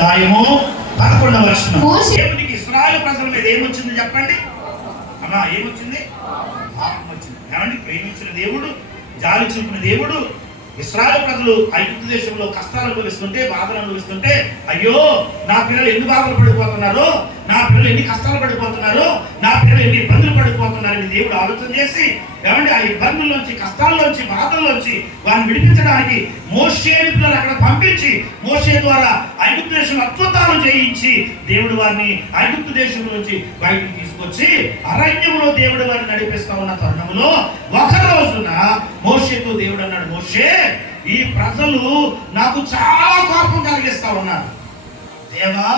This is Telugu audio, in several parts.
అధ్యాయము పదకొండవ వర్షం దేవునికి ఇస్రాయల్ ప్రజల మీద ఏమొచ్చింది చెప్పండి? అమ్మా ఏమొచ్చింది? పాపం వచ్చింది. ఏమండి? ప్రేమించిన దేవుడు జాలి చూపిన దేవుడు ఇస్రాయల్ ప్రజలు ఐగుప్తు దేశంలో కష్టాలు అనుభవిస్తుంటే బాధలు అనుభవిస్తుంటే అయ్యో నా పిల్లలు ఎన్ని బాధలు పడిపోతున్నారు నా పిల్లలు ఎన్ని కష్టాలు పడిపోతున్నారు నా పిల్లలు ఎన్ని ఇబ్బందులు పడిపోతున్నారని దేవుడు ఆలోచన చేసి ఏమంటే ఆ ఇబ్బందుల్లోంచి కష్టాల్లోంచి బాధల్లోంచి వారిని విడిపించడానికి మోషేని పిల్లలు అక్కడ పంపించి మోషే ద్వారా ఐగుప్తు దేశంలో అద్భుతాలు చేయించి దేవుడు వారిని ఐగుప్తు దేశం నుంచి బయటికి తీసుకొచ్చి అరణ్యంలో దేవుడు వారిని నడిపిస్తా ఉన్న తరుణంలో ఒక రోజున మోషేతో దేవుడు అన్నాడు మోషే ఈ ప్రజలు నాకు చాలా కోపం కలిగిస్తా ఉన్నారు. దేవా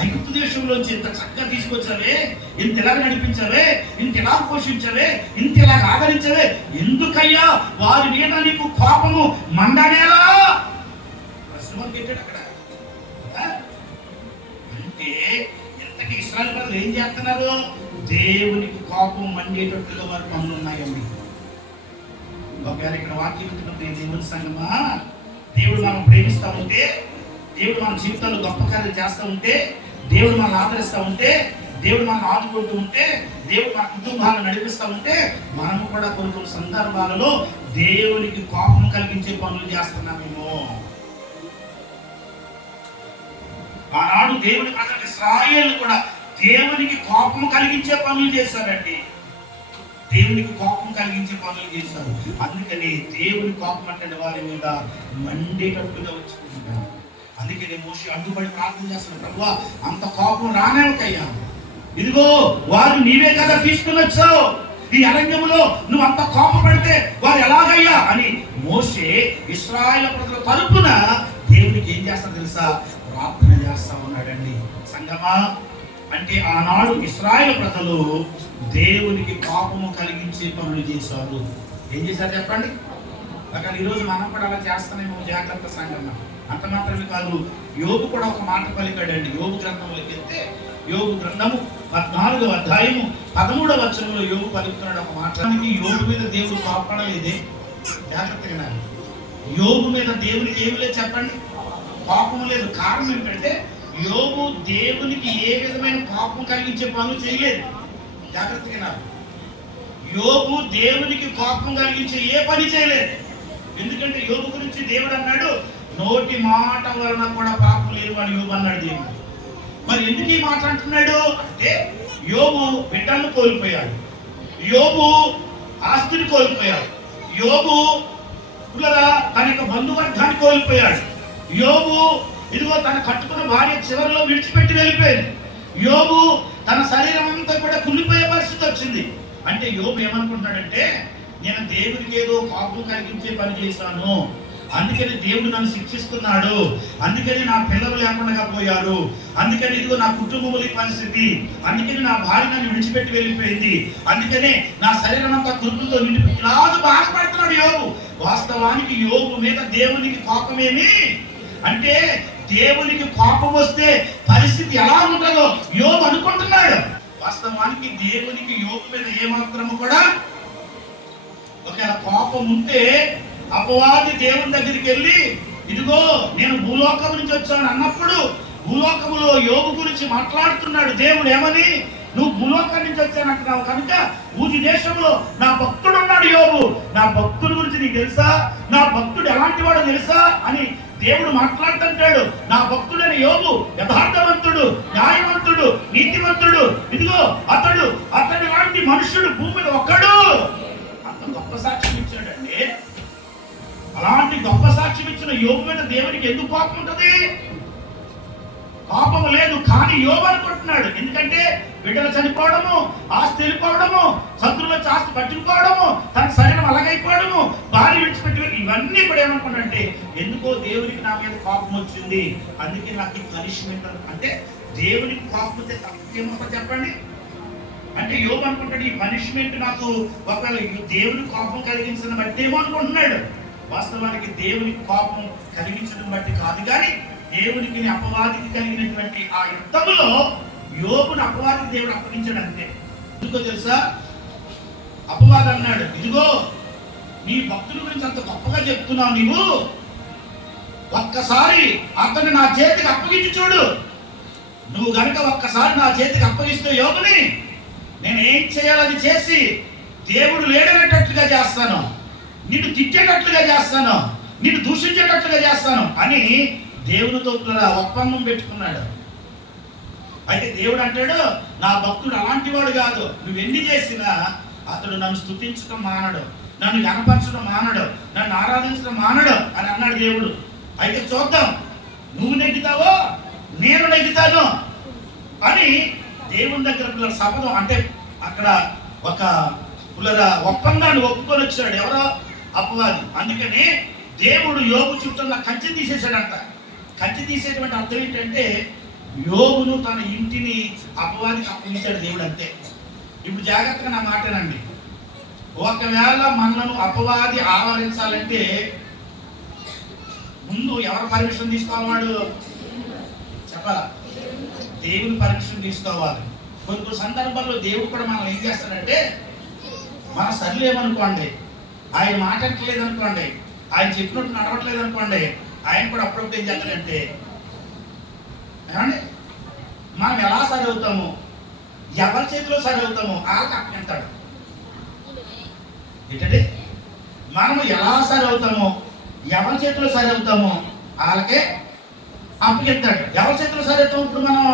ఐగుప్తు దేశంలోంచి ఇంత చక్కగా తీసుకొచ్చావే ఇంత ఎలాగ నడిపించావే ఇంత ఇలా పోషించవే ఇంత ఇలా ఆదరించవే ఎందుకయ్యా వారి మీద నీకు కోపము మండనేలా? ప్రశ్న అంటే ఇంతకి ఇస్రాయల్ ప్రజలు ఏం చేస్తున్నారు? దేవునికి కోపం మండేటట్టుగా వారి పనులు ఉన్నాయండి. ఒకవేళ ఇక్కడ వాక్యం వింటున్నప్పుడు దేవుని సంగమా? దేవుడు మనం ప్రేమిస్తూ ఉంటే దేవుడు మన జీవితంలో గొప్ప కార్యాలు చేస్తూ ఉంటే దేవుడు మనం ఆదరిస్తూ ఉంటే దేవుడు మనం ఆదుకుంటూ ఉంటే దేవుడు మన కుటుంబాలను నడిపిస్తూ ఉంటే మనము కూడా కొన్ని కొన్ని సందర్భాలలో దేవునికి కోపం కలిగించే పనులు చేస్తున్నామేమో. ఆనాడు దేవుని ప్రజలు ఇస్రాయేల్ కూడా దేవునికి కోపం కలిగించే పనులు చేశారండి. దేవునికి కోపం కలిగించే పనులు చేశారు. అందుకని దేవుని కోపం అంటే వారి మీద మండేటట్టుగా వచ్చుకుంటున్నాను అందుకని మోషి అడ్డుపడి ప్రార్థన చేస్తాను ప్రభు అంత కోపం రానేవకయ్యా ఇదిగో వారు నీవే కదా తీసుకుని వచ్చావు. ఈ అరణ్యములో నువ్వు అంత కోపపడితే వారు ఎలాగయ్యా? అని మోసే ఇస్రాయల ప్రజల తరపున దేవునికి ఏం చేస్తా తెలుసా? ప్రార్థన చేస్తా ఉన్నాడండి సంగమా అంటే ఆనాడు ఇస్రాయల్ ప్రజలు దేవునికి పాపము కలిగించే పనులు చేశారు. ఏం చేశారు చెప్పండి? అక్కడ ఈరోజు మనం కూడా అలా చేస్తానేమో జాగ్రత్త సంగమ. అంత మాత్రమే కాదు యోగు కూడా ఒక మాట పలికాడండి. యోగు గ్రంథంలోకి వెళ్తే యోగు గ్రంథము పద్నాలుగవ అధ్యాయము పదమూడవ వచనంలో యోగు పలుకుతున్నాడు ఒక మాట. యోగు మీద దేవుడు కోపడలేదే జాగ్రత్తగా యోగు మీద దేవునికి ఏమి లేదు చెప్పండి. పాపం లేదు. కారణం ఏంటంటే యోగు దేవునికి ఏ విధమైన పాపం కలిగించే పనులు చేయలేదు. జాగ్రత్తగా నాకు యోగు దేవునికి కోపం కలిగించే ఏ పని చేయలేదు. ఎందుకంటే యోగు గురించి దేవుడు అన్నాడు నోటి మాట వలన కూడా పాపం లేదు అని యోగు అన్నాడు దేవుడు. మరి ఎందుకు ఈ మాట అంటున్నాడు అంటే యోగు బిడ్డలను కోల్పోయాడు. యోగు ఆస్తిని కోల్పోయాడు. యోగు తన యొక్క బంధువర్గాన్ని కోల్పోయాడు. యోగు ఇదిగో తన కట్టుకున్న భార్య చివరిలో విడిచిపెట్టి వెళ్ళిపోయింది. యోగు తన శరీరం అంతా కూడా కుళ్ళిపోయే పరిస్థితి వచ్చింది. అంటే యోగు ఏమనుకుంటున్నాడంటే నేను దేవుడికి ఏదో పాపం కలిగించే పని చేశాను. అందుకని దేవుడు నన్ను శిక్షిస్తున్నాడు. అందుకని నా పిల్లలు లేకుండా పోయారు. అందుకని ఇదిగో నా కుటుంబముల పరిస్థితి. అందుకని నా భార్య నన్ను విడిచిపెట్టి వెళ్ళిపోయింది. అందుకనే నా శరీరం అంతా కురుపులతో నిండిపోయి ఇలాగ బాధపడుతున్నాడు యోగు వాస్తవానికి యోగు మీద దేవునికి కోపమేమి అంటే దేవునికి కోపం వస్తే పరిస్థితి ఎలా ఉంటుందో యోగు అనుకుంటున్నాడు. వాస్తవానికి దేవునికి యోగు మీద ఏమాత్రము కూడా ఒకవేళ కోపం ఉంటే అపవాది దేవుని దగ్గరికి వెళ్ళి ఇదిగో నేను భూలోకం నుంచి వచ్చాను అన్నప్పుడు భూలోకములో యోగు గురించి మాట్లాడుతున్నాడు దేవుడు. ఏమని? నువ్వు భూలోకం నుంచి వచ్చానంటున్నావు కనుక ఊది దేశంలో నా భక్తుడు ఉన్నాడు యోగు నా భక్తుడి గురించి నీకు తెలుసా? నా భక్తుడు ఎలాంటి వాడో తెలుసా? అని దేవుడు మాట్లాడుతుంటాడు నా భక్తుడని యోగు యథార్థవంతుడు న్యాయవంతుడు నీతివంతుడు. ఇదిగో అతడు అతడి లాంటి మనుషుడు భూమి ఒక్కడు. అంత గొప్ప సాక్ష్యం ఇచ్చాడండి. అలాంటి గొప్ప సాక్ష్యం ఇచ్చిన యోగు మీద దేవునికి ఎందుకు కోపం ఉంటుంది? పాపం లేదు కానీ యోగు అనుకుంటున్నాడు. ఎందుకంటే బిడ్డలు చనిపోవడము ఆస్తి వెళ్ళిపోవడము శత్రువుల ఆస్తి పట్టుకుపోవడము తన శరీరం అలాగైపోవడము భార్య విడిచిపెట్టి ఇవన్నీ కూడా ఏమనుకున్నాడంటే ఎందుకో దేవునికి నా మీద కోపం వచ్చింది. అందుకే నాకు ఈ పనిష్మెంట్ అంటే దేవునికి కోపం వస్తే తప్పేమో చెప్పండి? అంటే యోగ అనుకుంటాడు ఈ పనిష్మెంట్ నాకు ఒకవేళ ఈ దేవుని కోపం కలిగించిన బట్టి ఏమో అనుకుంటున్నాడు. వాస్తవానికి దేవుని కోపం కలిగించడం బట్టి కాదు కానీ దేవునికి అపవాదికి కలిగినటువంటి ఆ యుద్ధములో యోగుని అపవాదికి దేవుడు అప్పగించాడు అంతే. ఎందుకో తెలుసా? అపవాది అన్నాడు ఇదిగో నీ భక్తుల గురించి అంత గొప్పగా చెప్తున్నావు నీవు. ఒక్కసారి అతను నా చేతికి అప్పగించి చూడు. నువ్వు గనుక ఒక్కసారి నా చేతికి అప్పగిస్తే యోగుని నేను ఏం చేయాలని చేసి దేవుడు లేడనట్టుగా చేస్తాను. నిన్ను తిట్టేటట్లుగా చేస్తాను. నిన్ను దూషించేటట్లుగా చేస్తాను. అని దేవునితో కూడా ఒప్పందం పెట్టుకున్నాడు. అయితే దేవుడు అంటాడు నా భక్తుడు అలాంటి వాడు కాదు. నువ్వు ఎన్ని చేసినా అతడు నన్ను స్థుతించడం మానడు నన్ను కనపరచడం మానడు నన్ను ఆరాధించడం మానడు అని అన్నాడు దేవుడు. అయితే చూద్దాం నువ్వు నెగ్గుతావో నేను నెగ్గుతాను అని దేవుని దగ్గర పిల్లల శపథం అంటే అక్కడ ఒక కులర ఒప్పందాన్ని ఒప్పుకొని వచ్చాడు. ఎవరో? అపవాది. అందుకని దేవుడు యోగు చుట్టూ కంచె తీసేశాడంట. కంచె తీసేటువంటి అర్థం ఏంటంటే యోగును తన ఇంటిని అపవాదికి అప్పగించాడు దేవుడు అంతే. ఇప్పుడు జాగ్రత్తగా నా మాటనండి ఒకవేళ మనలను అపవాది ఆవరించాలంటే ముందు ఎవరు పర్మిషన్ తీసుకోవాలి వాడు? చెప్పాలా? దేవుని పర్మిషన్ తీసుకోవాలి. కొన్ని కొన్ని సందర్భాల్లో దేవుడు కూడా మనం ఏం చేస్తాడంటే మన సరిలేమనుకోండి ఆయన మాట్లాడట్లేదు అనుకోండి ఆయన చెప్పినట్టు నడవట్లేదు అనుకోండి ఆయన కూడా అప్పుడప్పుడు ఏం చేస్తాడంటే ఏమండి? మనం ఎలా చదువుతాము అవుతాము ఎవరి చేతిలో చదువుతాము వాళ్ళకి అప్పగింటాడు ఏంటంటే మనము ఎలా సరి ఎవరి చేతిలో సరి వాళ్ళకే అప్పగిస్తాడు ఎవరి చేతిలో సరి ఇప్పుడు మనం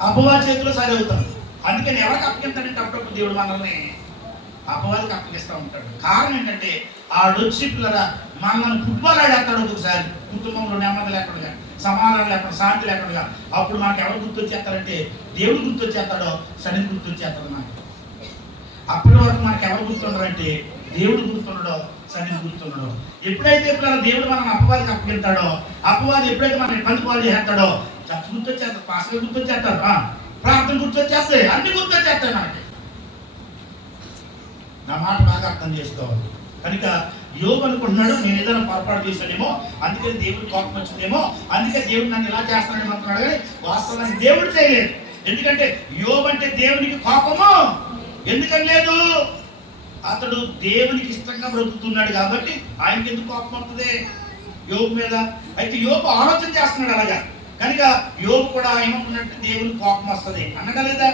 అపవాది చేతిలో చదువుతాం అందుకని ఎవరికి అప్పగిస్తాడంటే అప్పుడప్పుడు దేవుడు మనల్ని అపవాదికి అప్పగిస్తూ ఉంటాడు. కారణం ఏంటంటే ఆడొచ్చి పిల్లరా మనల్ని ఫుట్బాల్ ఎక్కడ ఒకసారి కుటుంబంలో నెమ్మది లేకుండా సమాధానం లేకుండా శాంతి లేకుండా. అప్పుడు మనకు ఎవరు గుర్తొచ్చేస్తారంటే దేవుడు గుర్తొచ్చేస్తాడో శని గుర్తొచ్చేస్తాడు మనకి అప్పటి వరకు మనకు ఎవరు గుర్తుండరంటే దేవుడు గుర్తుండడో సన్ని గుర్తుండడో. ఎప్పుడైతే ఎప్పుడైనా దేవుడు మనం అపవాదికి అప్పగిస్తాడో అపవాది ఎప్పుడైతే మనం ఇబ్బంది పాలు చేస్తాడో చర్చ గుర్తొచ్చేస్తాడు పాసలు గుర్తొచ్చేస్తారు ప్రార్థన గుర్తొచ్చేస్తాయి అన్ని గుర్తొచ్చేస్తాయి మనకి. నా మాట బాగా అర్థం చేసుకోవాలి. కనుక యోగు అనుకుంటున్నాడు నేను ఏదైనా పొరపాటు చేశానేమో అందుకని దేవుడు కోపం వచ్చిందేమో అందుకే దేవుడు నన్ను ఇలా చేస్తానని అనుకున్నాడు కానీ వాస్తవానికి దేవుడు చేయలేదు. ఎందుకంటే యోగు అంటే దేవునికి కోపము. ఎందుకని లేదు? అతడు దేవునికి ఇష్టంగా బ్రతుకుతున్నాడు కాబట్టి ఆయనకి ఎందుకు కోపం వస్తుంది? యోగు మీద. అయితే యోగు ఆలోచన చేస్తున్నాడు అలాగా. కనుక యోగు కూడా ఏమంటున్నట్టు దేవుని కోపం వస్తుంది. అన్నడా లేదా?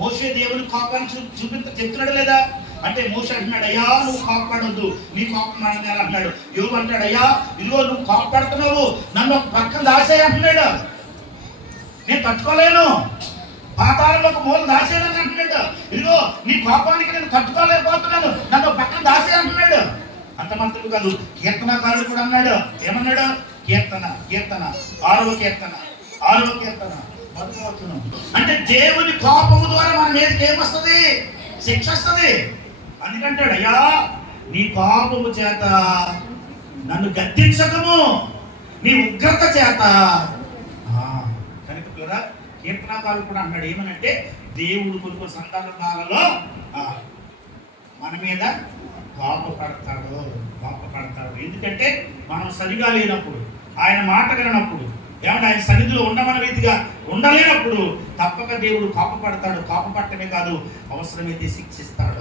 మోసే దేవుని కోపాన్ని చూ చూపించ చెప్తున్నాడు లేదా? అంటే మోసే అంటున్నాడు అయ్యా నువ్వు కాపాడొద్దు. నీ కోపం అనగానే అన్నాడు యోగు అంటాడు అయ్యా ఇదిగో నువ్వు కాపాడుతున్నావు. నన్ను ఒక పక్కన దాసే అంటున్నాడు. నేను తట్టుకోలేను. పాతాళంలో ఒక మూల దాసేయని అంటున్నాడు. ఇదిగో నీ కోపానికి నేను తట్టుకోలేకపోతున్నాను. నన్ను ఒక పక్కన దాసే అంటున్నాడు. అంత మాత్రం కాదు కీర్తనకారుడు కూడా అన్నాడు. ఏమన్నాడు? కీర్తన కీర్తన ఆరవ కీర్తన ఆరవ కీర్తన. అంటే దేవుని కోపము ద్వారా మన మీదకి ఏమొస్తుంది? శిక్ష వస్తుంది. అందుకంటాడు అయ్యా నీ కోపము చేత నన్ను గద్దించకము నీ ఉగ్రత చేత. కనుక పిల్లరా కీర్తనాకాలు కూడా అన్నాడు ఏమనంటే దేవుడు కొన్ని కొన్ని సందర్భాలలో మన మీద కోపపడతాడు కోపపడతాడు. ఎందుకంటే మనం సరిగా లేనప్పుడు ఆయన మాట వినప్పుడు ఏమంటే ఆయన సన్నిధిలో ఉండమన్న రీతిగా ఉండలేనప్పుడు తప్పక దేవుడు కోపపడతాడు. కోపపడటమే కాదు అవసరమైతే శిక్షిస్తాడు.